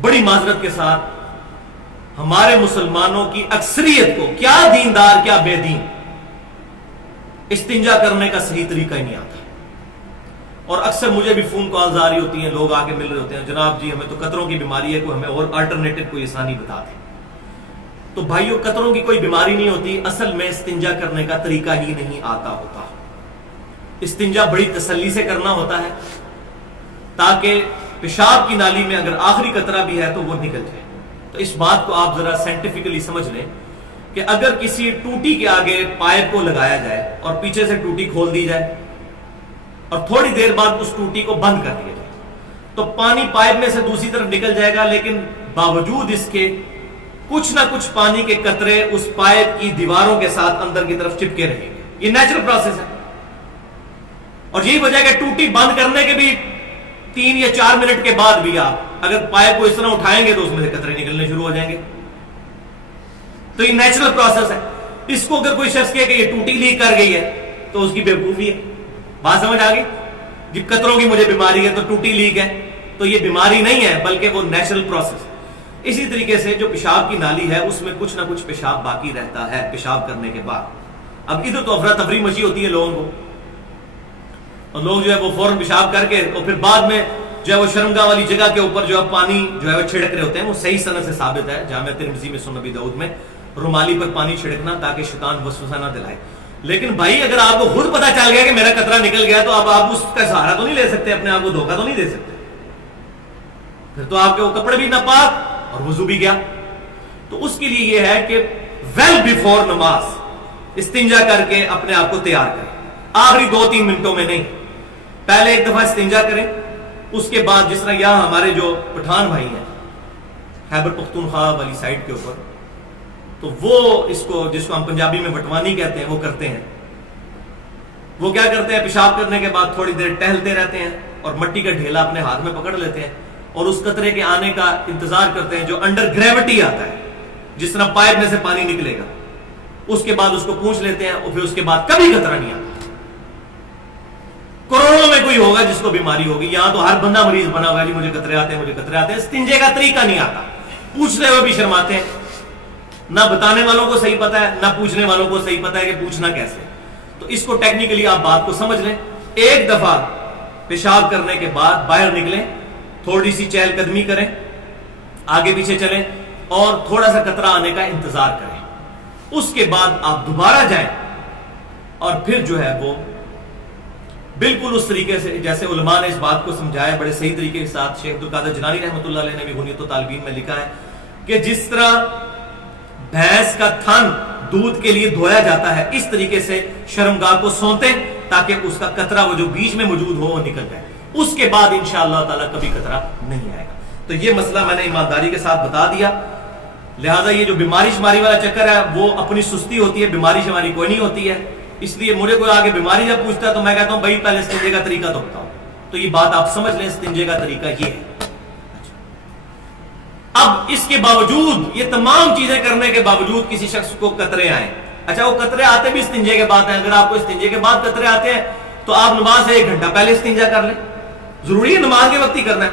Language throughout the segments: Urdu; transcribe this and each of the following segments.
بڑی معذرت کے ساتھ ہمارے مسلمانوں کی اکثریت کو، کیا دیندار کیا بے دین، استنجا کرنے کا صحیح طریقہ ہی نہیں آتا. اور اکثر مجھے بھی فون کالز آ رہی ہوتی ہیں، لوگ آ کے مل رہے ہوتے ہیں، جناب جی ہمیں تو قطروں کی بیماری ہے، کوئی ہمیں اور الٹرنیٹو کوئی آسانی بتا دیں. تو بھائیو، قطروں کی کوئی بیماری نہیں ہوتی، اصل میں استنجا کرنے کا طریقہ ہی نہیں آتا ہوتا. استنجا بڑی تسلی سے کرنا ہوتا ہے تاکہ پیشاب کی نالی میں اگر آخری قطرہ بھی ہے تو وہ نکل جائے. تو اس بات کو آپ ذرا سائنٹیفکلی سمجھ لیں کہ اگر کسی ٹوٹی کے آگے پائپ کو لگایا جائے اور پیچھے سے ٹوٹی کھول دی جائے اور تھوڑی دیر بعد اس ٹوٹی کو بند کر دیا جائے تو پانی پائپ میں سے دوسری طرف نکل جائے گا، لیکن باوجود اس کے کچھ نہ کچھ پانی کے قطرے اس پائپ کی دیواروں کے ساتھ اندر کی طرف چپکے رہیں گے. یہ نیچرل پروسیس ہے. اور یہی وجہ ہے کہ ٹوٹی بند کرنے کے بھی 3 یا 4 منٹ کے بعد بھی آپ اگر پائپ کو اس طرح اٹھائیں گے تو اس میں سے قطرے نکلنے شروع ہو جائیں گے. تو یہ نیچرل پروسیس ہے. اس کو اگر کوئی شخص کہے کہ یہ ٹوٹی لیک کر گئی ہے تو اس کی بیوقوفی ہے. بات سمجھ آ گئی؟ جب قطروں کی مجھے بیماری ہے تو ٹوٹی لیک ہے، تو یہ بیماری نہیں ہے بلکہ وہ نیچرل پروسیس. اسی طریقے سے جو پیشاب کی نالی ہے اس میں کچھ نہ کچھ پیشاب باقی رہتا ہے پیشاب کرنے کے بعد. اب ادھر تو افراتفری مچی ہوتی ہے لوگوں کو، اور لوگ جو ہے وہ فوراً پیشاب کر کے اور پھر بعد میں جو ہے وہ شرمگاہ والی جگہ کے اوپر جو ہے پانی جو ہے وہ چھڑک رہے ہوتے ہیں. وہ صحیح سند سے ثابت ہے جامع ترمذی میں، سنن ابی داؤد میں، رومالی پر پانی چھڑکنا تاکہ شیطان وسوسہ نہ دلائے. لیکن بھائی اگر آپ کو خود پتا چل گیا کہ میرا قطرہ نکل گیا تو اب آپ اس کا سہارا تو نہیں لے سکتے، اپنے آپ کو دھوکہ تو نہیں دے سکتے. پھر تو آپ کے وہ کپڑے بھی ناپاک اور وضو بھی گیا. تو اس کے لیے یہ ہے کہ ویل بیفور نماز استنجا کر کے اپنے آپ کو تیار کریں. آخری 2-3 منٹوں میں نہیں، پہلے ایک دفعہ استنجا کریں. اس کے بعد جس طرح یہاں ہمارے جو پٹھان بھائی ہیں خیبر پختونخوا والی سائڈ کے اوپر، تو وہ اس کو جس کو ہم پنجابی میں وٹوانی کہتے ہیں وہ کرتے ہیں. وہ کیا کرتے ہیں، پیشاب کرنے کے بعد تھوڑی دیر ٹہلتے رہتے ہیں اور مٹی کا ڈھیلا اپنے ہاتھ میں پکڑ لیتے ہیں اور اس قطرے کے آنے کا انتظار کرتے ہیں جو انڈر گریوٹی آتا ہے، جس طرح پائپ میں سے پانی نکلے گا. اس کے بعد اس کو پوچھ لیتے ہیں اور پھر اس کے بعد کبھی قطرہ نہیں آتا. کروڑوں میں کوئی ہوگا جس کو بیماری ہوگی. یہاں تو ہر بندہ مریض بنا ہوا ہے، جی مجھے قطرے آتے ہیں، مجھے قطرے آتے ہیں. استنجے کا طریقہ نہیں آتا، پوچھتے ہوئے بھی شرماتے ہیں. نہ بتانے والوں کو صحیح پتا ہے، نہ پوچھنے والوں کو صحیح پتا ہے کہ پوچھنا کیسے. تو اس کو ٹیکنیکلی آپ بات کو سمجھ لیں. ایک دفعہ پیشاب کرنے کے بعد باہر نکلیں، تھوڑی سی چہل قدمی کریں، آگے پیچھے چلیں اور تھوڑا سا قطرہ آنے کا انتظار کریں. اس کے بعد آپ دوبارہ جائیں اور پھر جو ہے وہ بالکل اس طریقے سے جیسے علماء نے اس بات کو سمجھایا بڑے صحیح طریقے کے ساتھ. شیخ عبدالقادر جنانی رحمۃ اللہ علیہ نے بھی غنیۃ الطالبین میں لکھا ہے کہ جس طرح بھینس کا تھن دودھ کے لیے دھویا جاتا ہے، اس طریقے سے شرمگاہ کو سونتے تاکہ اس کا قطرہ وہ جو بیچ میں موجود ہو وہ نکل جائے. اس کے بعد انشاءاللہ تعالیٰ کبھی قطرہ نہیں آئے گا. تو یہ مسئلہ میں نے ایمانداری کے ساتھ بتا دیا. لہٰذا یہ جو بیماری شماری والا چکر ہے وہ اپنی سستی ہوتی ہے، بیماری شماری کوئی نہیں ہوتی ہے. اس لیے مجھے کوئی آگے بیماری جب پوچھتا ہے تو میں کہتا ہوں بھائی پہلے استنجے کا طریقہ تو بتاؤ. تو یہ بات آپ سمجھ لیں، استنجے کا طریقہ یہ ہے. اب اس کے باوجود، یہ تمام چیزیں کرنے کے باوجود کسی شخص کو قطرے آئیں. اچھا وہ قطرے آتے بھی استنجے کے بعد ہیں. اگر آپ کو استنجے کے بعد قطرے آتے ہیں تو آپ نماز سے 1 گھنٹہ پہلے استنجا کر لیں. ضروری ہے نماز کے وقت ہی کرنا ہے،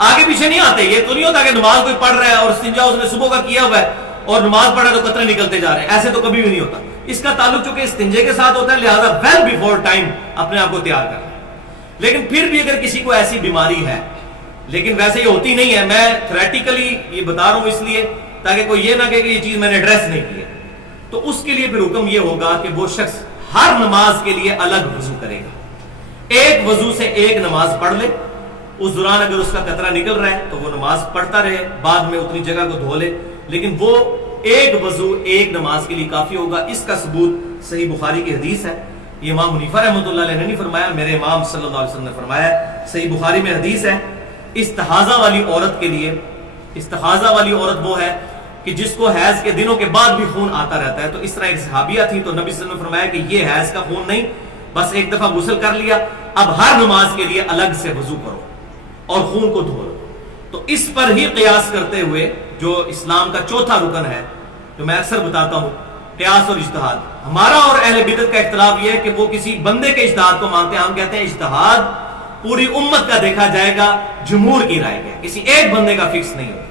آگے پیچھے نہیں آتے. یہ تو نہیں ہوتا کہ نماز کوئی پڑھ رہا ہے اور استنجا اس نے صبح کا کیا ہوا ہے اور نماز پڑھا تو قطرے نکلتے جا رہے ہیں. ایسے تو کبھی بھی نہیں ہوتا. اس کا تعلق چونکہ استنجے کے ساتھ ہوتا ہے، لہذا ویل بیفور ٹائم اپنے آپ کو تیار کریں. لیکن پھر بھی اگر کسی کو ایسی بیماری ہے، لیکن ویسے یہ ہوتی نہیں ہے، میں تھریٹیکلی یہ بتا رہا ہوں اس لیے تاکہ کوئی یہ نہ کہے کہ یہ چیز میں نے ایڈریس نہیں کی ہے، تو اس کے لیے پھر حکم یہ ہوگا کہ وہ شخص ہر نماز کے لیے الگ وضو کرے گا. ایک وضو سے ایک نماز پڑھ لے. اس دوران اگر اس کا قطرہ نکل رہا ہے تو وہ نماز پڑھتا رہے، بعد میں اتنی جگہ کو دھو لے، لیکن وہ ایک وضو ایک نماز کے لیے کافی ہوگا. اس کا ثبوت صحیح بخاری کی حدیث ہے. یہ امام حنیفہ رحمۃ اللہ علیہ نے نہیں فرمایا، میرے امام صلی اللہ علیہ وسلم نے فرمایا. صحیح بخاری میں حدیث ہے. استحاضہ والی عورت کے لیے، استحاضہ والی عورت وہ ہے کہ جس کو حیض کے دنوں کے بعد بھی خون آتا رہتا ہے. تو اس طرح ایک صحابیہ تھی تو نبی صلی اللہ علیہ وسلم نے فرمایا کہ یہ حیض کا خون نہیں، بس ایک دفعہ غسل کر لیا، اب ہر نماز کے لیے الگ سے وضو کرو اور خون کو دھو لو. تو اس پر ہی قیاس کرتے ہوئے جو اسلام کا چوتھا رکن ہے، جو میں اکثر بتاتا ہوں، قیاس اور اجتہاد. ہمارا اور اہل بدعت کا اختلاف یہ ہے کہ وہ کسی بندے کے اجتہاد کو مانتے ہیں. ہم کہتے ہیں اجتہاد پوری امت کا دیکھا جائے گا، جمہور کی رائے ہے، کسی ایک بندے کا فکس نہیں ہوتا۔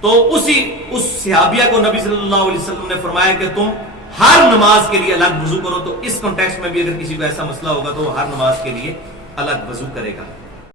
تو اس صحابیہ کو نبی صلی اللہ علیہ وسلم نے فرمایا کہ تم ہر نماز کے لیے الگ وضو کرو، تو اس کانٹیکسٹ میں بھی اگر کسی کو ایسا مسئلہ ہوگا تو وہ ہر نماز کے لیے الگ وضو کرے گا۔